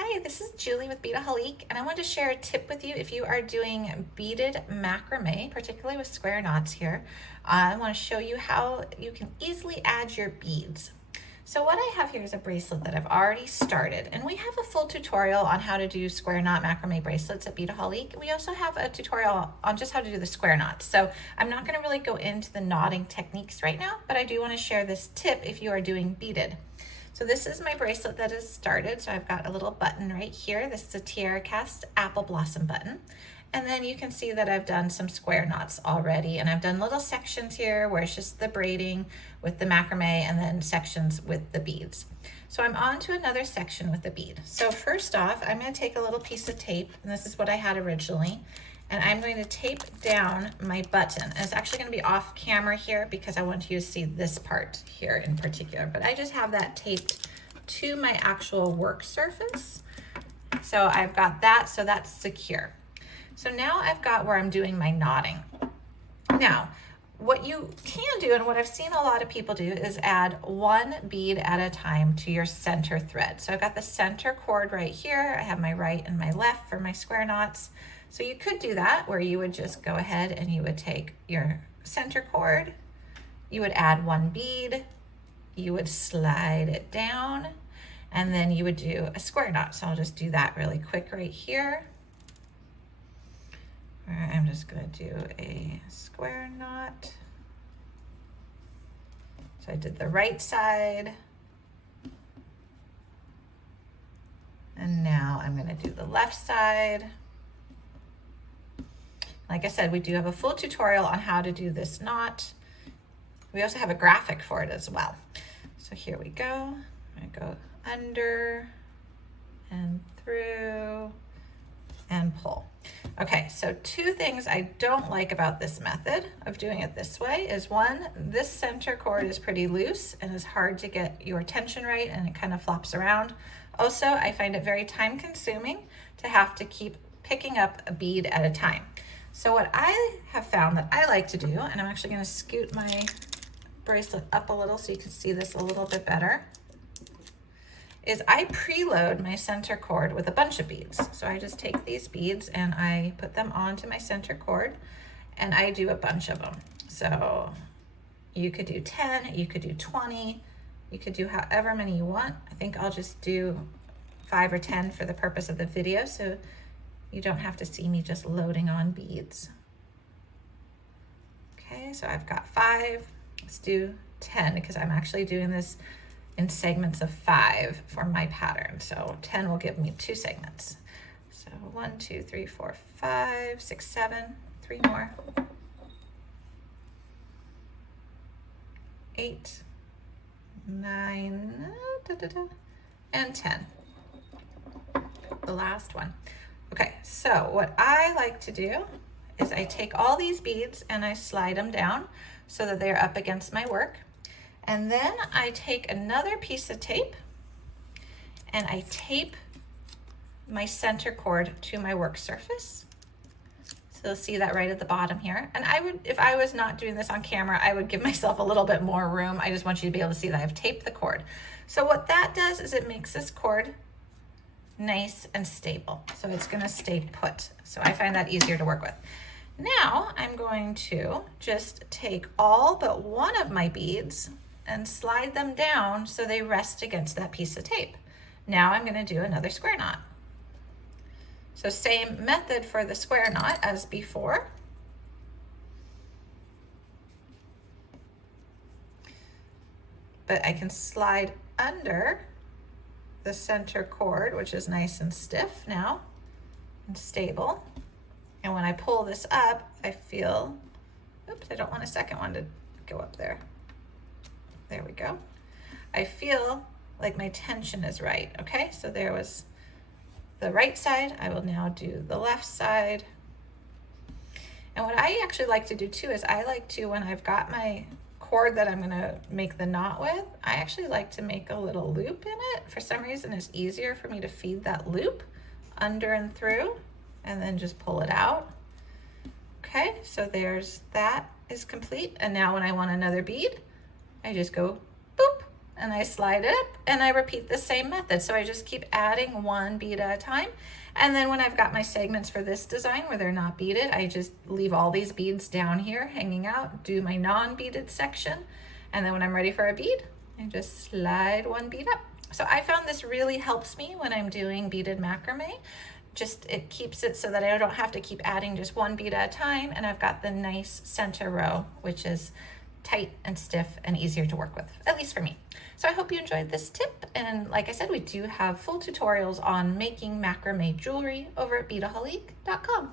Hi, this is Julie with Beadaholique, and I wanted to share a tip with you if you are doing beaded macrame, particularly with square knots here. I want to show you how you can easily add your beads. So what I have here is a bracelet that I've already started, and we have a full tutorial on how to do square knot macrame bracelets at Beadaholique. We also have a tutorial on just how to do the square knots. So I'm not going to really go into the knotting techniques right now, but I do want to share this tip if you are doing beaded. So this is my bracelet that is started. So I've got a little button right here. This is a tiara cast apple blossom button. And then you can see that I've done some square knots already, and I've done little sections here where it's just the braiding with the macrame and then sections with the beads. So I'm on to another section with the bead. So first off, I'm going to take a little piece of tape, and this is what I had originally, and I'm going to tape down my button. And it's actually going to be off camera here because I want you to see this part here in particular, but I just have that taped to my actual work surface. So I've got that, so that's secure. So now I've got where I'm doing my knotting. Now, what you can do, and what I've seen a lot of people do, is add one bead at a time to your center thread. So I've got the center cord right here. I have my right and my left for my square knots. So you could do that where you would just go ahead and you would take your center cord, you would add one bead, you would slide it down, and then you would do a square knot. So I'll just do that really quick right here. I'm just going to do a square knot. So I did the right side. And now I'm going to do the left side. Like I said, we do have a full tutorial on how to do this knot. We also have a graphic for it as well. So here we go. I'm going to go under and through and pull. Okay, so two things I don't like about this method of doing it this way is, one, this center cord is pretty loose and is hard to get your tension right, and it kind of flops around. Also, I find it very time consuming to have to keep picking up a bead at a time. So what I have found that I like to do, and I'm actually going to scoot my bracelet up a little so you can see this a little bit better, is I preload my center cord with a bunch of beads. So I just take these beads and I put them onto my center cord, and I do a bunch of them. So you could do 10, you could do 20, you could do however many you want. I think I'll just do 5 or 10 for the purpose of the video, so you don't have to see me just loading on beads. Okay, so I've got 5. Let's do 10 because I'm actually doing this in segments of 5 for my pattern. So 10 will give me 2 segments. So 1, 2, 3, 4, 5, 6, 7, 3 more. 8, 9, and 10. The last one. Okay, so what I like to do is I take all these beads and I slide them down so that they're up against my work. And then I take another piece of tape and I tape my center cord to my work surface. So you'll see that right at the bottom here. And I would, if I was not doing this on camera, I would give myself a little bit more room. I just want you to be able to see that I've taped the cord. So what that does is it makes this cord nice and stable. So it's going to stay put. So I find that easier to work with. Now I'm going to just take all but one of my beads and slide them down so they rest against that piece of tape. Now I'm going to do another square knot. So same method for the square knot as before. But I can slide under the center cord, which is nice and stiff now and stable. And when I pull this up, I feel, oops, I don't want a second one to go up there. There we go. I feel like my tension is right. Okay, so there was the right side. I will now do the left side. And what I actually like to do too is I like to, when I've got my cord that I'm gonna make the knot with, I actually like to make a little loop in it. For some reason, it's easier for me to feed that loop under and through and then just pull it out. Okay, so there's, that is complete. And now when I want another bead, I just go boop and I slide it up, and I repeat the same method. So I just keep adding one bead at a time. And then when I've got my segments for this design where they're not beaded, I just leave all these beads down here hanging out, do my non-beaded section. And then when I'm ready for a bead, I just slide one bead up. So I found this really helps me when I'm doing beaded macrame. Just it keeps it so that I don't have to keep adding just one bead at a time, and I've got the nice center row, which is tight and stiff and easier to work with, at least for me. So I hope you enjoyed this tip, and like I said, we do have full tutorials on making macrame jewelry over at beadaholique.com.